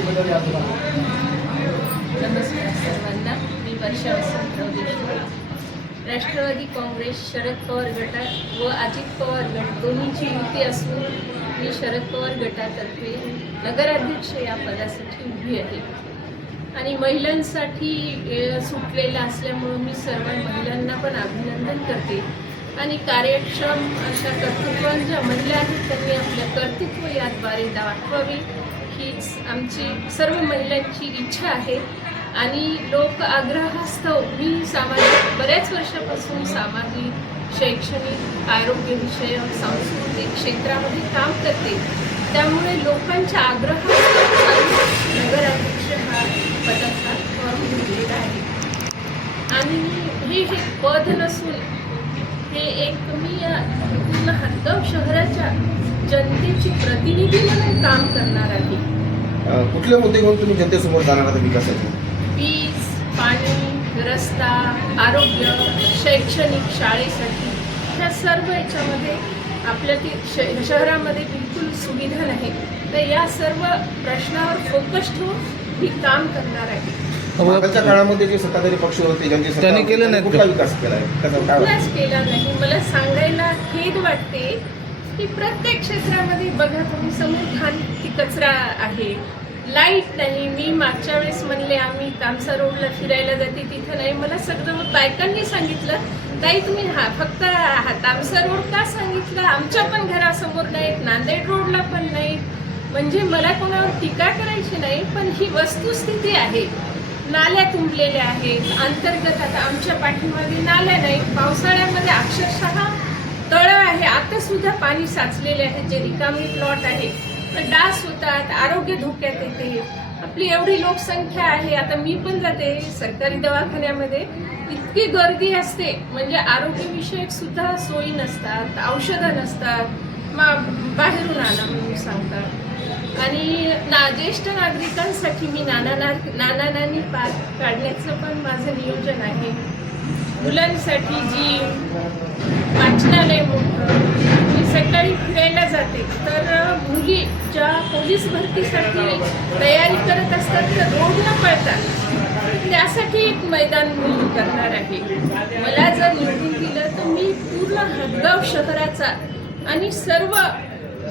नमस्कार सर्वांना. मी वर्षा वसंतराव देशमुख. राष्ट्रवादी काँग्रेस शरद पवार गटात व अजित पवार गट दोन्हीची युती असून मी शरद पवार गटातर्फे नगराध्यक्ष या पदासाठी उभी आहे. आणि महिलांसाठी सुटलेला असल्यामुळं मी सर्व महिलांना पण अभिनंदन करते. आणि कार्यक्षम अशा कर्तृत्वान ज्या महिला आहेत त्यांनी आपलं कर्तृत्व याद्वारे दाखवावे. हीच आमची सर्व महिलांची इच्छा आहे. आणि लोक आग्रहास्तव मी सामाजिक बऱ्याच वर्षापासून सामाजिक शैक्षणिक आरोग्यविषयक सांस्कृतिक क्षेत्रामध्ये काम करते. त्यामुळे लोकांच्या आग्रहास्तव नगराध्यक्ष हा पदाचा फॉर्म भरलेला आहे. आणि हे हे पद नसून हे एक मी या पूर्ण हदगाव शहराच्या जनतेची प्रतिनिधी म्हणून काम करणार आहे. कुठले मुद्दे घेऊन तुम्ही जनतेसमोर जाणार आहात विकासाचे? वीज पाणी रस्ता आरोग्य शैक्षणिक शाळेसाठी. ह्या सर्व याच्यामध्ये आपल्या ती श शहरामध्ये बिलकुल सुविधा नाही तर या सर्व प्रश्नावर फोकस ठेवून मी काम करणार आहे. मागच्या काळामध्ये जे सत्ताधारी पक्ष होते ज्यांचे सत्ता त्यांनी होती, केलं नाही. कुठला? विकास केला आहे? त्याचा काय वाटतं? कुणाच केला नाही. मला सांगायला खेद वाटते की प्रत्येक क्षेत्रामध्ये बघा तुम्ही समोर घाण ती कचरा आहे. लाइट नाही. मी मागच्या वेळेस म्हणले आम्ही तामसा रोडला फिरायला जाते तिथं नाही. मला सगळं मग बायकांनी सांगितलं ताई तुम्ही हा फक्त तामसा रोड का सांगितलं? आमच्या पण घरासमोर नाहीत नांदेड रोडला पण नाहीत. म्हणजे मला कोणावर टीका करायची नाही पण ही वस्तुस्थिती आहे. नाल्या तुंबलेल्या आहेत. अंतर्गत आता आमच्या पाठीमागे नाल्या नाहीत. पावसाळ्यामध्ये अक्षरशः तळं आहे. आता सुद्धा पाणी साचलेले आहे. जे रिकामी प्लॉट आहे. तर डास होतात. आरोग्य धोक्यात येते. आपली एवढी लोकसंख्या आहे. आता मी पण जाते सरकारी दवाखान्यामध्ये. इतकी गर्दी असते. म्हणजे आरोग्यविषयक सुद्धा सोयी नसतात. औषधं नसतात. मा बाहेरून आणा म्हणून सांगतात. आणि ना ज्येष्ठ नागरिकांसाठी मी नाना ना नाना नानी पार काढण्याचं पण माझं नियोजन आहे. मुलांसाठी जी वाचनालय मी म्हणजे सकाळी फिरायला जाते तर मुली ज्या पोलीस भरतीसाठी तयारी करत असतात तर रोड न पळतात त्यासाठी एक मैदान मी करणार आहे. मला जर निवडून दिलं तर मी पूर्ण हदगाव शहराचा आणि सर्व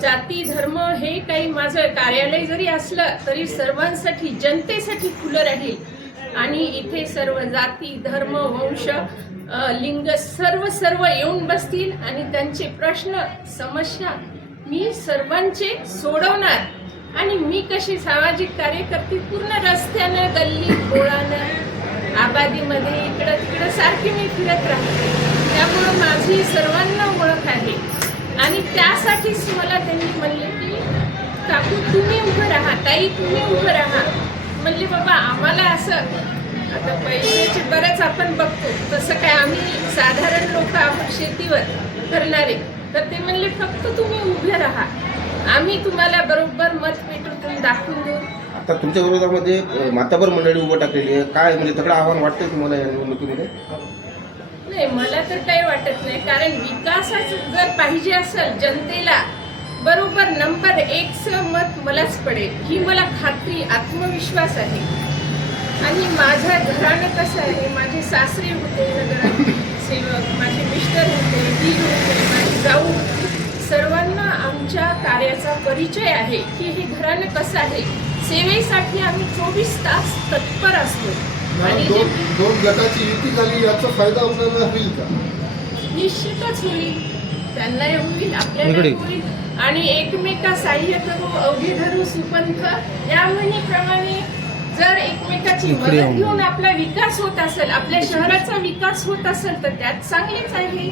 जाती धर्म हे काही माझं कार्यालय जरी असलं तरी सर्वांसाठी जनतेसाठी खुलं राहील. आणि इथे सर्व जाती धर्म वंश लिंग सर्व सर्व येऊन बसतील आणि त्यांचे प्रश्न समस्या मी सर्वांचे सोडवणार. आणि मी कशी सामाजिक कार्यकर्ती पूर्ण रस्त्यानं गल्ली गोळानं आबादीमध्ये इकडं तिकडं सारखी मी फिरत राहते. त्यामुळं माझी सर्वांना ओळख आहे. आणि त्यासाठीच मला त्यांनी म्हणले की काकू तुम्ही उभं राहा ताई तुम्ही उभं राहा. म्हणले बाबा आम्हाला असं आता पैशाचे बरेच आपण बघतो तसं काय आम्ही साधारण लोक आहोत शेतीवर करणारे. तर ते म्हणले फक्त तुम्ही उभे राहा. आम्ही तुम्हाला बरोबर मत पेटून दाखवून देऊ. आता तुमच्या विरोधामध्ये अ, माताबर मंडळी उभं टाकलेली आहे. काय म्हणजे तगडं आव्हान वाटतं तुम्हाला या निवडणुकीमध्ये? नाही मला तर काही वाटत नाही. कारण विकासाचं जर पाहिजे असेल जनतेला बरोबर नंबर एकचं मत मलाच पडेल. ही मला खात्री आत्मविश्वास आहे. आणि माझं घराणं कसं आहे माझे सासरे होते नगरसेवक माझे मिस्टर होते दीर होते माझी जाऊ सर्वांना आमच्या कार्याचा परिचय आहे की हे घराणं कसं आहे. सेवेसाठी आम्ही चोवीस तास तत्पर असतो. आणि दोन दोन गटाची युती झाली याचा फायदा होईल का? निश्चितच होईल. त्यांनाही होईल आपल्याला. होईल आणि एकमेका सहाय्य करू अवघे धरू सुपंथ या म्हणीप्रमाणे जर एकमेकाची मदत. घेऊन आपला विकास होत असेल आपल्या शहराचा विकास होत असेल तर त्यात चांगलेच आहे.